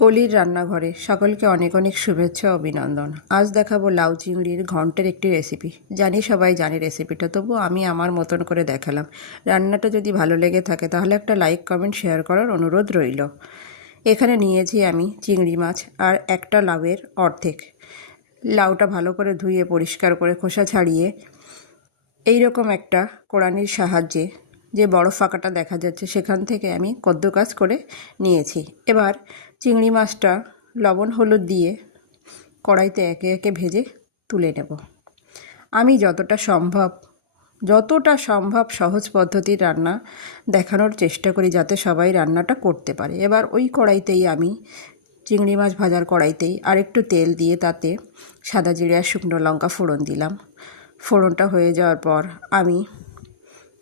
কলির রান্নাঘরে সকলকে অনেক অনেক শুভেচ্ছা ও অভিনন্দন। আজ দেখাবো লাউ চিংড়ির ঘন্টের একটি রেসিপি। জানি সবাই জানে রেসিপিটা, তবু আমি আমার মতন করে দেখালাম। রান্নাটা যদি ভালো লেগে থাকে তাহলে একটা লাইক কমেন্ট শেয়ার করার অনুরোধ রইল। এখানে নিয়েছি আমি চিংড়ি মাছ আর একটা লাউয়ের অর্ধেক। লাউটা ভালো করে ধুয়ে পরিষ্কার করে খোসা ছাড়িয়ে এইরকম একটা কোড়ানির সাহায্যে যে বড় ফাঁকাটা দেখা যাচ্ছে সেখান থেকে আমি কদ্দুকাস করে নিয়েছি। এবার চিংড়ি মাছটা লবণ হলুদ দিয়ে কড়াইতে একে একে ভেজে তুলে নেব। আমি যতটা সম্ভব সহজ পদ্ধতির রান্না দেখানোর চেষ্টা করি, যাতে সবাই রান্নাটা করতে পারে। এবার ওই কড়াইতেই আমি চিংড়ি মাছ ভাজার কড়াইতেই আরেকটু তেল দিয়ে তাতে সাদা জিরে আর শুকনো লঙ্কা ফোড়ন দিলাম। ফোড়নটা হয়ে যাওয়ার পর আমি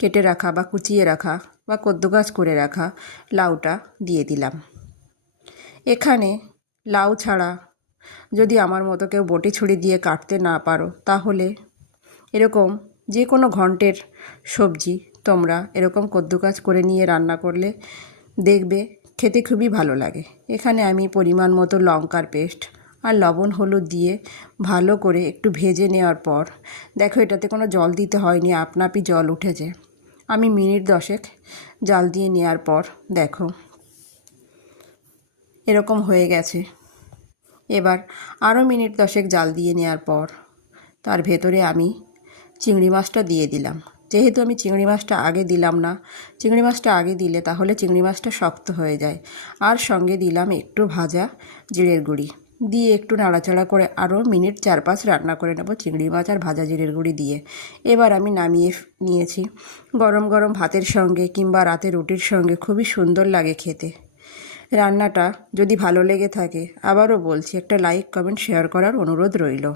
কেটে রাখা বা কুচিয়ে রাখা বা কদ্দুকাস করে রাখা লাউটা দিয়ে দিলাম। এখানে লাউ ছাড়া যদি আমার মতো কেউ বটি ছুরি দিয়ে কাটতে না পারো, তাহলে এরকম যে কোনো ঘন্টের সবজি তোমরা এরকম কদ্দুকাস করে নিয়ে রান্না করলে দেখবে খেতে খুবই ভালো লাগে। এখানে আমি পরিমাণ মতো লঙ্কার পেস্ট আর লবণ হলুদ দিয়ে ভালো করে একটু ভেজে নেওয়ার পর দেখো, এটাতে কোনো জল দিতে হয়নি, আপনা-আপনি জল উঠেছে। আমি মিনিট 10 জাল দিয়ে নেওয়ার পর দেখো এরকম হয়ে গেছে। এবার আরও মিনিট 10 জাল দিয়ে নেওয়ার পর তার ভেতরে আমি চিংড়ি মাছটা দিয়ে দিলাম। যেহেতু আমি চিংড়ি মাছটা আগে দিলাম না, চিংড়ি মাছটা আগে দিলে তাহলে চিংড়ি মাছটা শক্ত হয়ে যায়। আর সঙ্গে দিলাম একটু ভাজা জিরের গুঁড়ি দিয়ে একটু নাড়াচাড়া করে আরও মিনিট 4-5 রান্না করে নেব চিংড়ি মাছ আর ভাজা জিরের গুঁড়ি দিয়ে। এবার আমি নামিয়ে নিয়েছি। গরম গরম ভাতের সঙ্গে কিংবা রাতে রুটির সঙ্গে খুবই সুন্দর লাগে খেতে। রান্নাটা যদি ভালো লেগে থাকে, আবারও বলছি, একটা লাইক কমেন্ট শেয়ার করার অনুরোধ রইল।